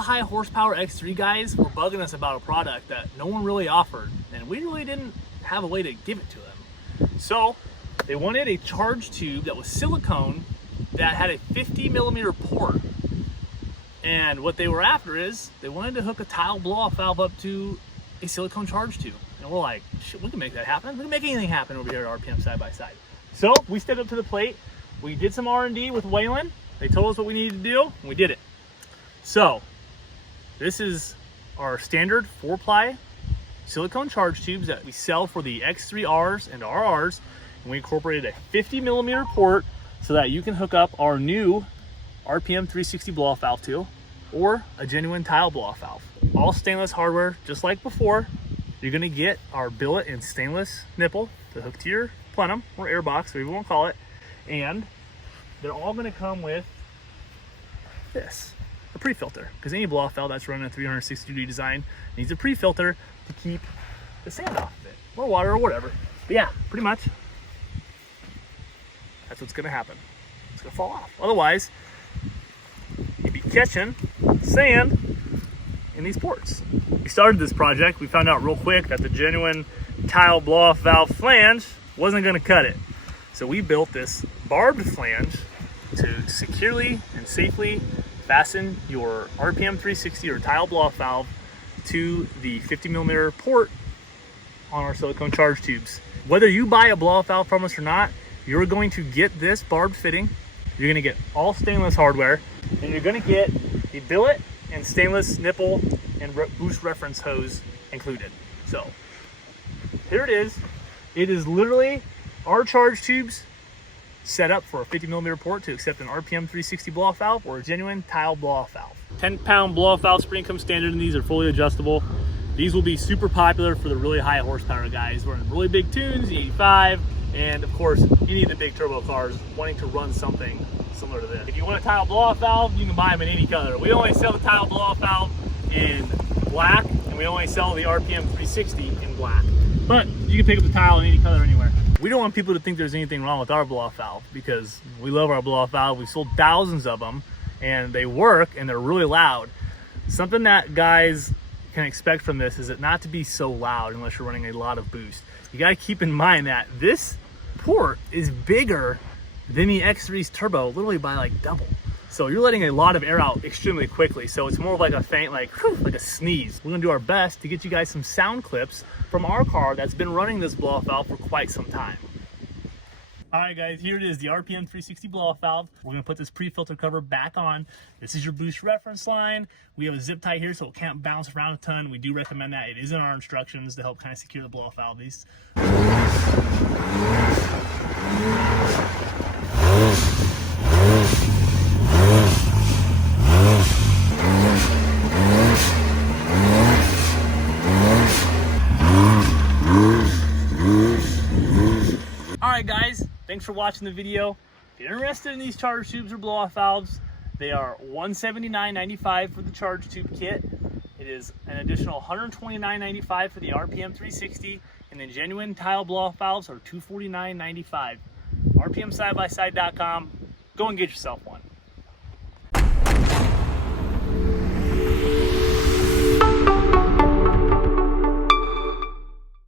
the high horsepower X3 guys were bugging us about a product that no one really offered, and we really didn't have a way to give it to them. So they wanted a charge tube that was silicone that had a 50mm port. And what they were after is they wanted to hook a tile blow-off valve up to a silicone charge tube. And we're like, shit, we can make that happen. We can make anything happen over here at RPM Side by Side. So we stepped up to the plate. We did some R&D with Waylon. They told us what we needed to do, and we did it. So this is our standard 4-ply silicone charge tubes that we sell for the X3Rs and RRs. And we incorporated a 50mm port so that you can hook up our new RPM 360 blow-off valve to, or a genuine tile blow-off valve. All stainless hardware, just like before. You're gonna get our billet and stainless nipple to hook to your plenum, or air box, whatever you want to call it. And they're all gonna come with this, a pre-filter, because any blow-off valve that's running a 360-degree design needs a pre-filter to keep the sand off of it, or water, or whatever. But yeah, pretty much, that's what's gonna happen. It's gonna fall off. Otherwise, you'd be catching sand in these ports. We started this project, we found out real quick that the genuine tile blow-off valve flange wasn't gonna cut it. So we built this barbed flange to securely and safely fasten your RPM 360 or tile blow-off valve to the 50mm port on our silicone charge tubes. Whether you buy a blow-off valve from us or not, you're going to get this barbed fitting. You're gonna get all stainless hardware, and you're gonna get the billet and stainless nipple and boost reference hose included. So here it is. It is literally our charge tubes set up for a 50mm port to accept an RPM 360 blow-off valve or a genuine tile blow-off valve. 10-pound blow-off valve spring comes standard, and these are fully adjustable. These will be super popular for the really high horsepower guys running really big tunes, the 85, and of course any of the big turbo cars wanting to run something similar to this. If you want a tile blow-off valve, you can buy them in any color. We only sell the tile blow-off valve in black, and we only sell the RPM 360 in black. But you can pick up the tile in any color anywhere. We don't want people to think there's anything wrong with our blow-off valve, because we love our blow-off valve. We've sold thousands of them, and they work, and they're really loud. Something that guys can expect from this is it not to be so loud unless you're running a lot of boost. You gotta keep in mind that this port is bigger than the X3's turbo, literally by like double. So you're letting a lot of air out extremely quickly. So it's more of like a faint, like a sneeze. We're gonna do our best to get you guys some sound clips from our car that's been running this blow-off valve for quite some time. All right guys, here it is, the RPM 360 blow-off valve. We're gonna put this pre-filter cover back on. This is your boost reference line. We have a zip tie here so it can't bounce around a ton. We do recommend that. It is in our instructions to help kind of secure the blow-off valve. These. Alright guys, thanks for watching the video. If you're interested in these charge tubes or blow-off valves, they are $179.95 for the charge tube kit. It is an additional $129.95 for the RPM 360, and the genuine tile blow-off valves are $249.95. RPMsidebyside.com. Go and get yourself one.